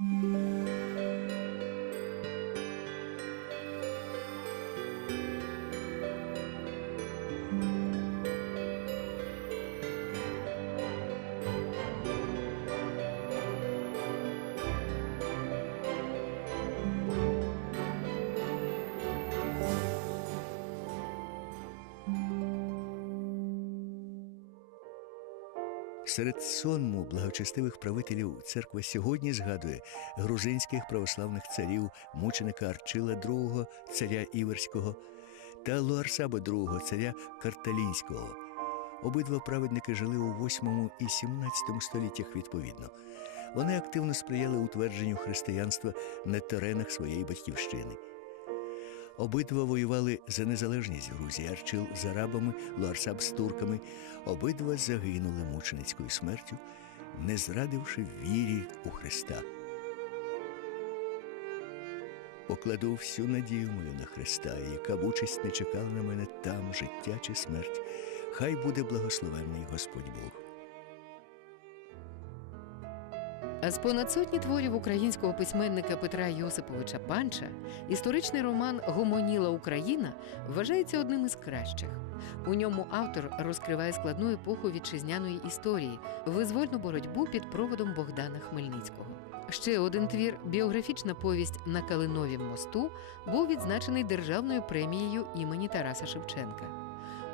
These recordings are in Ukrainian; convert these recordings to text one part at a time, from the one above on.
Música Серед сонму благочестивих правителів церква сьогодні згадує грузинських православних царів, мученика Арчила II, царя Іверського та Луарсаба II, царя Карталінського. Обидва праведники жили у 8 і 17 століттях відповідно. Вони активно сприяли утвердженню християнства на теренах своєї батьківщини. Обидва воювали за незалежність Грузії, Арчил з арабами, Луарсаб з турками. Обидва загинули мученицькою смертю, не зрадивши вірі у Христа. Покладу всю надію мою на Христа, яка б участь не чекала на мене там, життя чи смерть. Хай буде благословенний Господь Бог. З понад сотні творів українського письменника Петра Йосиповича Панча історичний роман Гомоніла Україна вважається одним із кращих. У ньому автор розкриває складну епоху вітчизняної історії, визвольну боротьбу під проводом Богдана Хмельницького. Ще один твір, біографічна повість на Калиновім мосту, був відзначений державною премією імені Тараса Шевченка.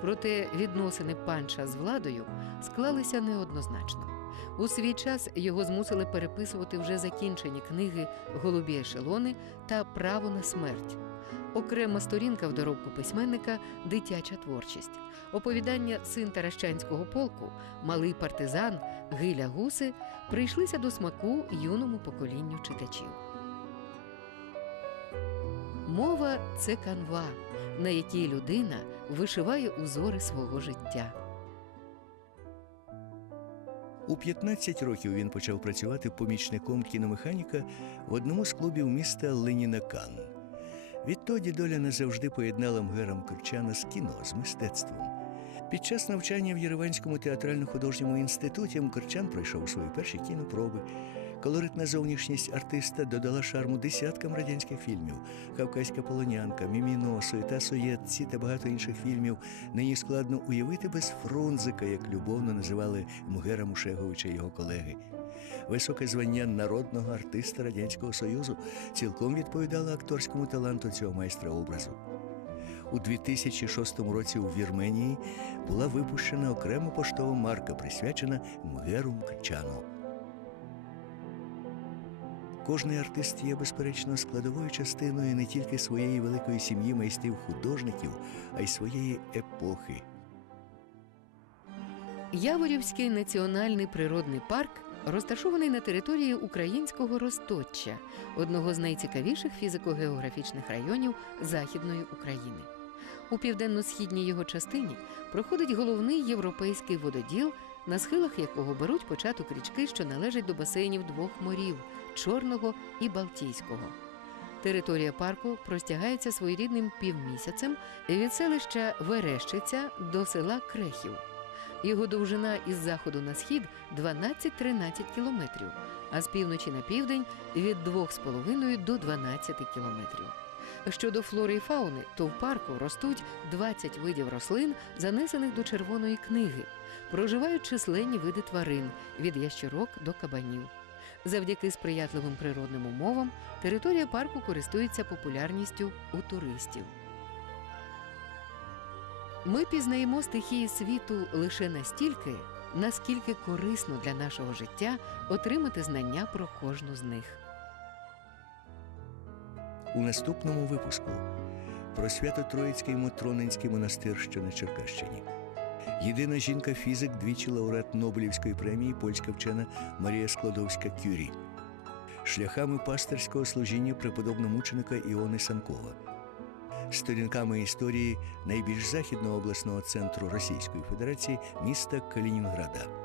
Проте відносини панча з владою склалися неоднозначно. У свій час його змусили переписувати вже закінчені книги Голубі ешелони та Право на смерть. Окрема сторінка в доробку письменника дитяча творчість. Оповідання син Таращанського полку, малий партизан, Гиля Гуси прийшлися до смаку юному поколінню читачів. Мова це канва, на якій людина вишиває узори свого життя. У 15 років він почав працювати помічником кіномеханіка в одному з клубів міста Ленінакан. Відтоді доля назавжди поєднала Мгера Мкрчана з кіно, з мистецтвом. Під час навчання в Єреванському театрально-художньому інституті Мкрчан пройшов свої перші кінопроби. Колоритна зовнішність артиста додала шарму десяткам радянських фільмів: Кавказька полонянка, Міміносо, Суєтці та багато інших фільмів. Нині складно уявити без Фрунзика, як любовно називали Мгера Мушеговича його колеги. Високе звання народного артиста Радянського Союзу цілком відповідало акторському таланту цього майстра образу. У 2006 році у Вірменії була випущена окрема поштова марка, присвячена Мгеру Мкрчану. Кожний артист є безперечно складовою частиною не тільки своєї великої сім'ї майстрів художників, а й своєї епохи. Яворівський національний природний парк розташований на території українського Росточчя, одного з найцікавіших фізико-географічних районів Західної України. У південно-східній його частині проходить головний європейський вододіл, на схилах якого беруть початок річки, що належать до басейнів двох морів Чорного і Балтійського. Територія парку простягається своєрідним півмісяцем від селища Верещиця до села Крехів. Його довжина із заходу на схід 12-13 кілометрів, а з півночі на південь від 2,5 до 12 кілометрів. Щодо флори і фауни, то в парку ростуть 20 видів рослин, занесених до червоної книги. Проживають численні види тварин від ящерок до кабанів. Завдяки сприятливим природним умовам територія парку користується популярністю у туристів. Ми пізнаємо стихії світу лише настільки, наскільки корисно для нашого життя отримати знання про кожну з них. У наступному випуску про Свято-Троїцький Мотронинський монастир, що на Черкащині. Єдина жінка-фізик, двічі лауреат Нобелівської премії, польська вчена Марія Складовська Кюрі. Шляхами пастирського служіння преподобномученика Іони Санкова. Сторінками історії найбільш західного обласного центру Російської Федерації міста Калінінграда.